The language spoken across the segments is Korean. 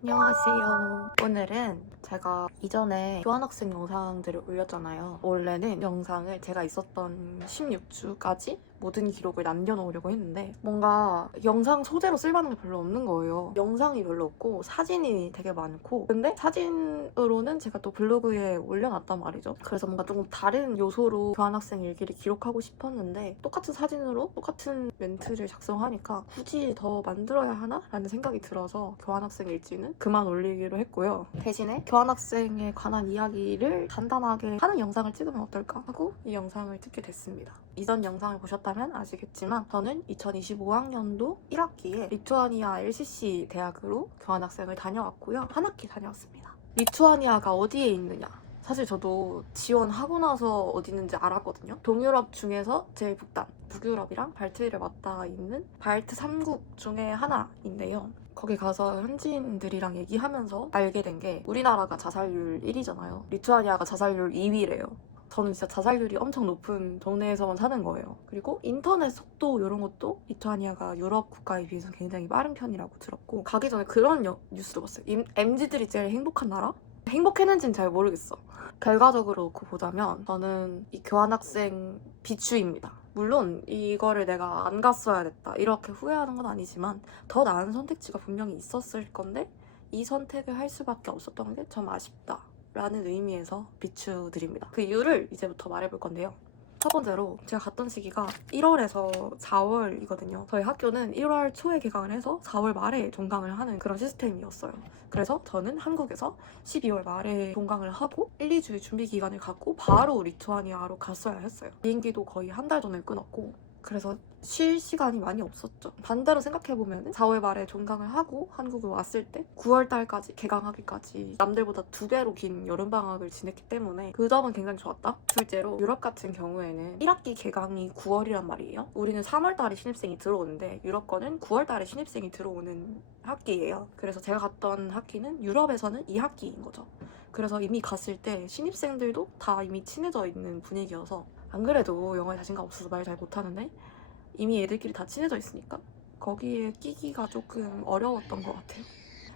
안녕하세요. 오늘은 제가 이전에 교환학생 영상들을 올렸잖아요. 원래는 영상을 제가 있었던 16주까지 모든 기록을 남겨놓으려고 했는데 뭔가 영상 소재로 쓸만한 게 별로 없는 거예요. 영상이 별로 없고 사진이 되게 많고, 근데 사진으로는 제가 또 블로그에 올려놨단 말이죠. 그래서 뭔가 조금 다른 요소로 교환학생 일기를 기록하고 싶었는데 똑같은 사진으로 똑같은 멘트를 작성하니까 굳이 더 만들어야 하나? 라는 생각이 들어서 교환학생 일지는 그만 올리기로 했고요. 대신에 교환학생에 관한 이야기를 간단하게 하는 영상을 찍으면 어떨까 하고 이 영상을 찍게 됐습니다. 이전 영상을 보셨다면 아시겠지만 저는 2025학년도 1학기에 리투아니아 LCC 대학으로 교환학생을 다녀왔고요. 한 학기 다녀왔습니다. 리투아니아가 어디에 있느냐? 사실 저도 지원하고 나서 어디 있는지 알았거든요. 동유럽 중에서 제일 북단, 북유럽이랑 발트해를 맞닿아 있는 발트 3국 중에 하나인데요. 거기 가서 현지인들이랑 얘기하면서 알게 된 게 우리나라가 자살률 1위잖아요. 리투아니아가 자살률 2위래요. 저는 진짜 자살률이 엄청 높은 동네에서만 사는 거예요. 그리고 인터넷 속도 이런 것도 리투아니아가 유럽 국가에 비해서 굉장히 빠른 편이라고 들었고, 가기 전에 그런 뉴스도 봤어요. MZ들이 제일 행복한 나라? 행복했는지는 잘 모르겠어. 결과적으로 놓고 보자면 저는 이 교환학생 비추입니다. 물론 이거를 내가 안 갔어야 됐다 이렇게 후회하는 건 아니지만 더 나은 선택지가 분명히 있었을 건데 이 선택을 할 수밖에 없었던 게 좀 아쉽다 라는 의미에서 비추드립니다. 그 이유를 이제부터 말해볼 건데요. 첫 번째로 제가 갔던 시기가 1월에서 4월이거든요. 저희 학교는 1월 초에 개강을 해서 4월 말에 종강을 하는 그런 시스템이었어요. 그래서 저는 한국에서 12월 말에 종강을 하고 1, 2주의 준비 기간을 갖고 바로 리투아니아로 갔어야 했어요. 비행기도 거의 한 달 전에 끊었고, 그래서 쉴 시간이 많이 없었죠. 반대로 생각해보면 4월 말에 종강을 하고 한국에 왔을 때 9월 달까지 개강하기까지 남들보다 2배로 긴 여름방학을 지냈기 때문에 그 점은 굉장히 좋았다. 둘째로 유럽 같은 경우에는 1학기 개강이 9월이란 말이에요. 우리는 3월 달에 신입생이 들어오는데 유럽 거는 9월 달에 신입생이 들어오는 학기예요. 그래서 제가 갔던 학기는 유럽에서는 2학기인 거죠. 그래서 이미 갔을 때 신입생들도 다 이미 친해져 있는 분위기여서, 안 그래도 영어에 자신감 없어서 말 잘 못하는데 이미 애들끼리 다 친해져 있으니까 거기에 끼기가 조금 어려웠던 것 같아요.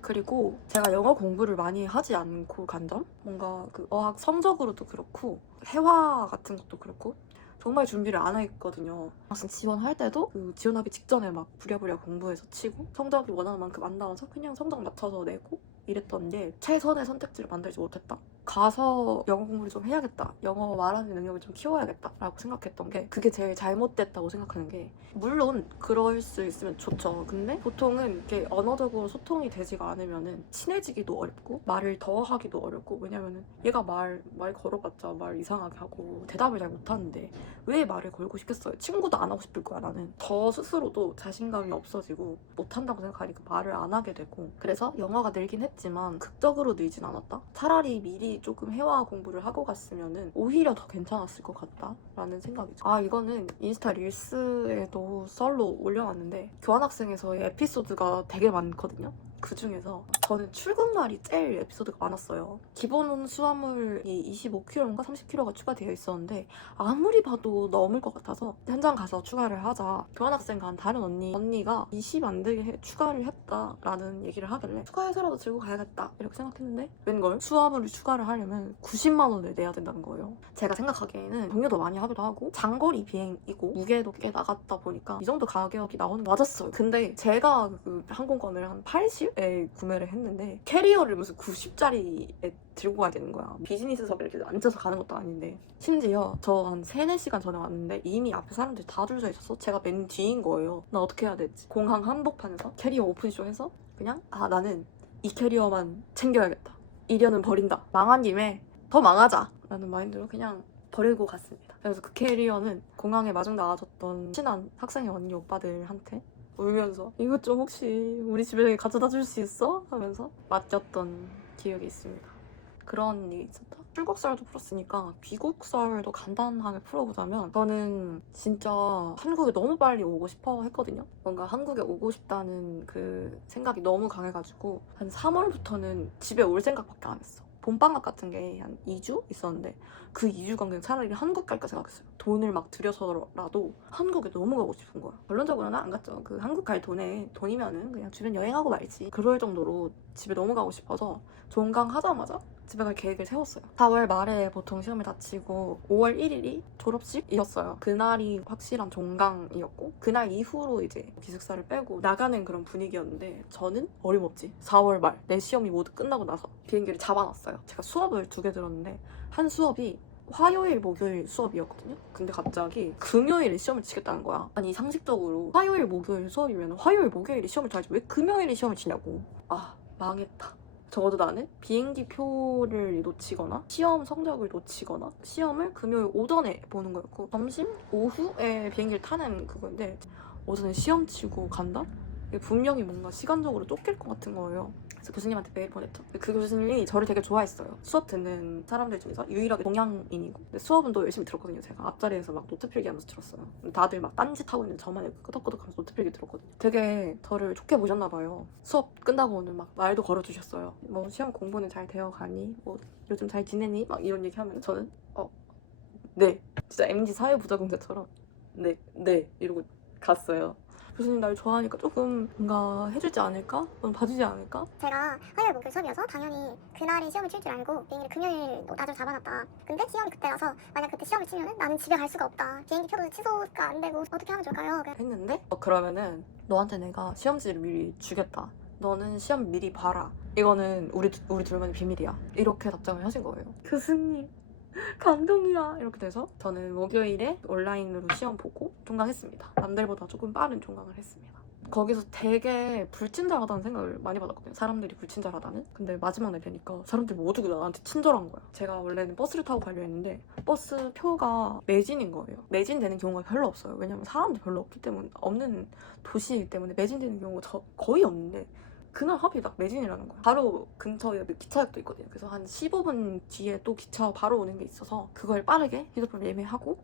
그리고 제가 영어 공부를 많이 하지 않고 간 점? 뭔가 그 어학 성적으로도 그렇고 회화 같은 것도 그렇고 정말 준비를 안 했거든요. 학생 지원할 때도 그 지원하기 직전에 막 부랴부랴 공부해서 치고 성적이 원하는 만큼 안 나와서 그냥 성적 맞춰서 내고 이랬던 게 최선의 선택지를 만들지 못했다. 가서 영어 공부를 좀 해야겠다. 영어 말하는 능력을 좀 키워야겠다 라고 생각했던 게, 그게 제일 잘못됐다고 생각하는 게, 물론 그럴 수 있으면 좋죠. 근데 보통은 이렇게 언어적으로 소통이 되지가 않으면은 친해지기도 어렵고 말을 더 하기도 어렵고, 왜냐면은 얘가 말 걸어봤자 말 이상하게 하고 대답을 잘 못하는데 왜 말을 걸고 싶겠어요. 친구도 안 하고 싶을 거야. 나는 저 스스로도 자신감이 없어지고 못한다고 생각하니까 말을 안 하게 되고, 그래서 영어가 늘긴 했지만 극적으로 늘진 않았다. 차라리 미리 조금 회화 공부를 하고 갔으면은 오히려 더 괜찮았을 것 같다라는 생각이죠. 이거는 인스타 릴스에도 썰로 올려놨는데 교환학생에서의 에피소드가 되게 많거든요. 그 중에서 저는 출근날이 제일 에피소드가 많았어요. 기본 수화물이 25kg인가 30kg가 추가되어 있었는데 아무리 봐도 넘을 것 같아서 현장 가서 추가를 하자 교환학생과 한 다른 언니가 20 안 되게 추가를 했다라는 얘기를 하길래 추가해서라도 들고 가야겠다 이렇게 생각했는데, 웬걸 수화물을 추가를 하려면 90만 원을 내야 된다는 거예요. 제가 생각하기에는 종류도 많이 하기도 하고 장거리 비행이고 무게도 꽤 나갔다 보니까 이 정도 가격이 나오는 게 맞았어요. 근데 제가 그 항공권을 한 80에 구매를 했는데 캐리어를 무슨 90짜리에 들고 가야 되는 거야. 비즈니스석에 이렇게 앉아서 가는 것도 아닌데. 심지어 저 한 3-4시간 전에 왔는데 이미 앞에 사람들이 다 줄 서 있어서 제가 맨 뒤인 거예요. 나 어떻게 해야 되지? 공항 한복판에서 캐리어 오픈쇼 해서 그냥 나는 이 캐리어만 챙겨야겠다. 이려는 버린다. 망한 김에 더 망하자 라는 마인드로 그냥 버리고 갔습니다. 그래서 그 캐리어는 공항에 마중 나와줬던 친한 학생의 언니 오빠들한테 울면서 이것 좀 혹시 우리 집에 가져다 줄 수 있어? 하면서 맡겼던 기억이 있습니다. 그런 일이 있었다. 출국설도 풀었으니까 귀국설도 간단하게 풀어보자면, 저는 진짜 한국에 너무 빨리 오고 싶어 했거든요. 뭔가 한국에 오고 싶다는 그 생각이 너무 강해가지고 한 3월부터는 집에 올 생각밖에 안 했어. 봄방학 같은 게 한 2주 있었는데 그 2주간 그냥 차라리 한국 갈까 생각했어요. 돈을 막 들여서라도 한국에 너무 가고 싶은 거야. 결론적으로는 안 갔죠. 그 한국 갈 돈이면은 그냥 주변 여행하고 말지. 그럴 정도로 집에 너무 가고 싶어서 종강하자마자 집에 갈 계획을 세웠어요. 4월 말에 보통 시험을 다 치고 5월 1일이 졸업식이었어요. 그날이 확실한 종강이었고 그날 이후로 이제 기숙사를 빼고 나가는 그런 분위기였는데 저는 어림없지 4월 말 내 시험이 모두 끝나고 나서 비행기를 잡아놨어요. 제가 수업을 2개 들었는데 한 수업이 화요일, 목요일 수업이었거든요. 근데 갑자기 금요일에 시험을 치겠다는 거야. 아니 상식적으로 화요일, 목요일 수업이면 화요일, 목요일에 시험을 쳐야지 왜 금요일에 시험을 치냐고. 아 망했다. 적어도 나는 비행기 표를 놓치거나 시험 성적을 놓치거나 시험을 금요일 오전에 보는 거였고 점심, 오후에 비행기를 타는 그건데 오전에 시험 치고 간다? 이게 분명히 뭔가 시간적으로 쫓길 것 같은 거예요. 그래서 교수님한테 메일 보냈죠. 그 교수님이 저를 되게 좋아했어요. 수업 듣는 사람들 중에서 유일하게 동양인이고 근데 수업은 또 열심히 들었거든요. 제가 앞자리에서 막 노트 필기하면서 들었어요. 다들 막 딴짓하고 있는 저만 끄덕끄덕하면서 노트 필기 들었거든요. 되게 저를 좋게 보셨나 봐요. 수업 끝나고는 막 말도 걸어주셨어요. 뭐 시험 공부는 잘 되어가니? 뭐 요즘 잘 지내니? 막 이런 얘기하면 저는 네 진짜 MZ 사회부적응자처럼 네 이러고 갔어요. 교수님 날 좋아하니까 조금 뭔가 해주지 않을까? 봐주지 않을까? 제가 화요일 목요일 수업이어서 당연히 그날이 시험을 칠 줄 알고 비행기를 금요일 낮으로 잡아놨다. 근데 시험이 그때라서 만약 그때 시험을 치면은 나는 집에 갈 수가 없다. 비행기 표도 취소가 안 되고 어떻게 하면 좋을까요? 했는데 그러면은 너한테 내가 시험지를 미리 주겠다. 너는 시험 미리 봐라. 이거는 우리 둘만의 비밀이야. 이렇게 답장을 하신 거예요. 교수님 감동이야. 이렇게 돼서 저는 목요일에 온라인으로 시험 보고 종강했습니다. 남들보다 조금 빠른 종강을 했습니다. 거기서 되게 불친절하다는 생각을 많이 받았거든요. 사람들이 불친절하다는. 근데 마지막 날 되니까 사람들이 모두 나한테 친절한 거야. 제가 원래는 버스를 타고 가려 했는데 버스 표가 매진인 거예요. 매진되는 경우가 별로 없어요. 왜냐면 사람들이 별로 없기 때문에 없는 도시이기 때문에 매진되는 경우가 거의 없는데 그날 하필 딱 매진이라는 거야. 바로 근처에 기차역도 있거든요. 그래서 한 15분 뒤에 또 기차 바로 오는 게 있어서 그걸 빠르게 휴대폰을 예매하고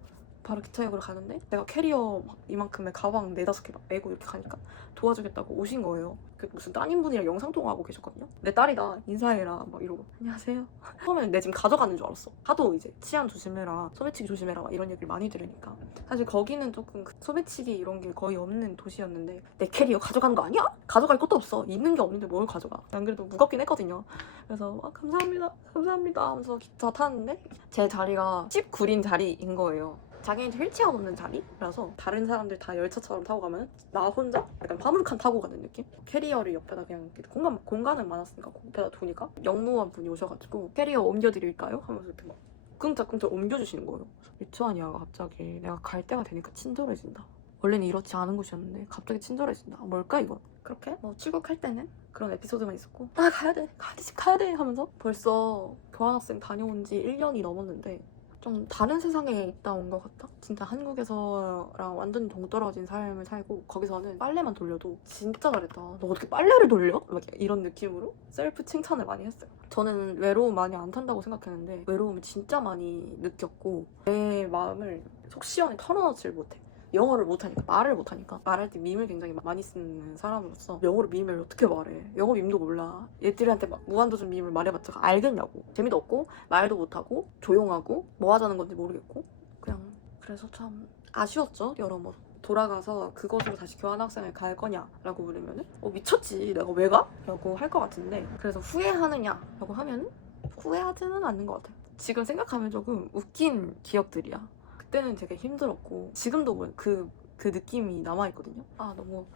바로 기차역으로 가는데 내가 캐리어 막 이만큼의 가방 4-5개 막 메고 이렇게 가니까 도와주겠다고 오신 거예요. 그 무슨 따님분이랑 영상통화하고 계셨거든요. 내 딸이다 인사해라 막 이러고 안녕하세요. 처음에는 내 짐 가져가는 줄 알았어. 하도 이제 치안 조심해라 소매치기 조심해라 막 이런 얘기를 많이 들으니까 사실 거기는 조금 소매치기 이런 게 거의 없는 도시였는데 내 캐리어 가져가는 거 아니야? 가져갈 것도 없어. 있는 게 없는데 뭘 가져가. 안 그래도 무겁긴 했거든요. 그래서 감사합니다 하면서 기차 탔는데 제 자리가 찝구린 자리인 거예요. 자기한테 휠체어 없는 자리라서 다른 사람들 다 열차처럼 타고 가면 나 혼자 약간 화물칸 타고 가는 느낌? 캐리어를 옆에다 그냥 공간은 많았으니까 옆에다 두니까 영무원 분이 오셔가지고 캐리어 옮겨드릴까요? 하면서 이렇게 막 끙짝끙짝 옮겨주시는 거예요. 유치원이야가 갑자기 내가 갈 때가 되니까 친절해진다. 원래는 이렇지 않은 곳이었는데 갑자기 친절해진다. 뭘까 이건? 그렇게 뭐 출국할 때는 그런 에피소드만 있었고 아 가야돼 집 가야돼 하면서 벌써 교환학생 다녀온 지 1년이 넘었는데 좀 다른 세상에 있다 온 것 같다? 진짜 한국에서랑 완전 동떨어진 삶을 살고 거기서는 빨래만 돌려도 진짜 잘했다. 너 어떻게 빨래를 돌려? 막 이런 느낌으로 셀프 칭찬을 많이 했어요. 저는 외로움 많이 안 탄다고 생각했는데 외로움을 진짜 많이 느꼈고 내 마음을 속 시원히 털어놓질 못해. 영어를 못하니까 말할 때 밈을 굉장히 많이 쓰는 사람으로서 영어로 밈을 어떻게 말해. 영어 밈도 몰라. 얘들한테 막 무한도전 밈을 말해봤자 알겠냐고. 재미도 없고 말도 못하고 조용하고 뭐 하자는 건지 모르겠고 그냥 그래서 참 아쉬웠죠. 여러모로. 돌아가서 그것으로 다시 교환학생을 갈 거냐라고 물으면은 미쳤지 내가 왜 가? 라고 할 것 같은데 그래서 후회하느냐라고 하면은 후회하지는 않는 것 같아요. 지금 생각하면 조금 웃긴 기억들이야. 그때는 되게 힘들었고 지금도 뭐 그 느낌이 남아있거든요. 아 너무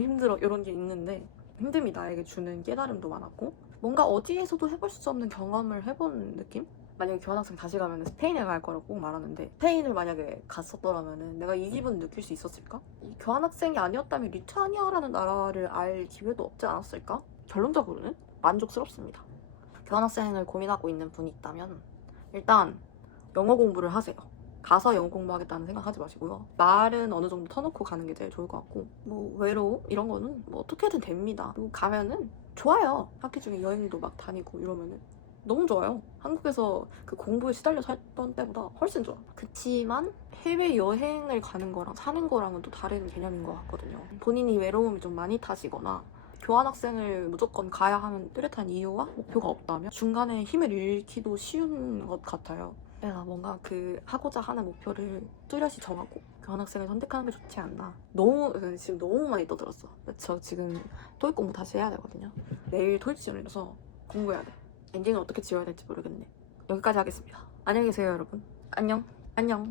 힘들어 이런 게 있는데 힘듦이 나에게 주는 깨달음도 많았고 뭔가 어디에서도 해볼 수 없는 경험을 해본 느낌? 만약에 교환학생 다시 가면 스페인에 갈 거라고 꼭 말하는데 스페인을 만약에 갔었더라면 내가 이 기분을 느낄 수 있었을까? 이 교환학생이 아니었다면 리투아니아라는 나라를 알 기회도 없지 않았을까? 결론적으로는 만족스럽습니다. 교환학생을 고민하고 있는 분이 있다면 일단 영어 공부를 하세요. 가서 영어 공부하겠다는 생각하지 마시고요. 말은 어느 정도 터놓고 가는 게 제일 좋을 것 같고 뭐 외로움 이런 거는 뭐 어떻게든 됩니다. 그리고 가면은 좋아요. 학기 중에 여행도 막 다니고 이러면은 너무 좋아요. 한국에서 그 공부에 시달려 살던 때보다 훨씬 좋아. 그치만 해외여행을 가는 거랑 사는 거랑은 또 다른 개념인 것 같거든요. 본인이 외로움을 좀 많이 타시거나 교환학생을 무조건 가야 하는 뚜렷한 이유와 목표가 없다면 중간에 힘을 잃기도 쉬운 것 같아요. 내가 뭔가 그 하고자 하는 목표를 뚜렷이 정하고 교환학생을 선택하는 게 좋지 않나. 지금 너무 많이 떠들었어. 저 지금 토익 공부 다시 해야 되거든요. 내일 토익 시험이라서 공부해야 돼. 엔딩을 어떻게 지어야 될지 모르겠네. 여기까지 하겠습니다. 안녕히 계세요, 여러분. 안녕. 안녕.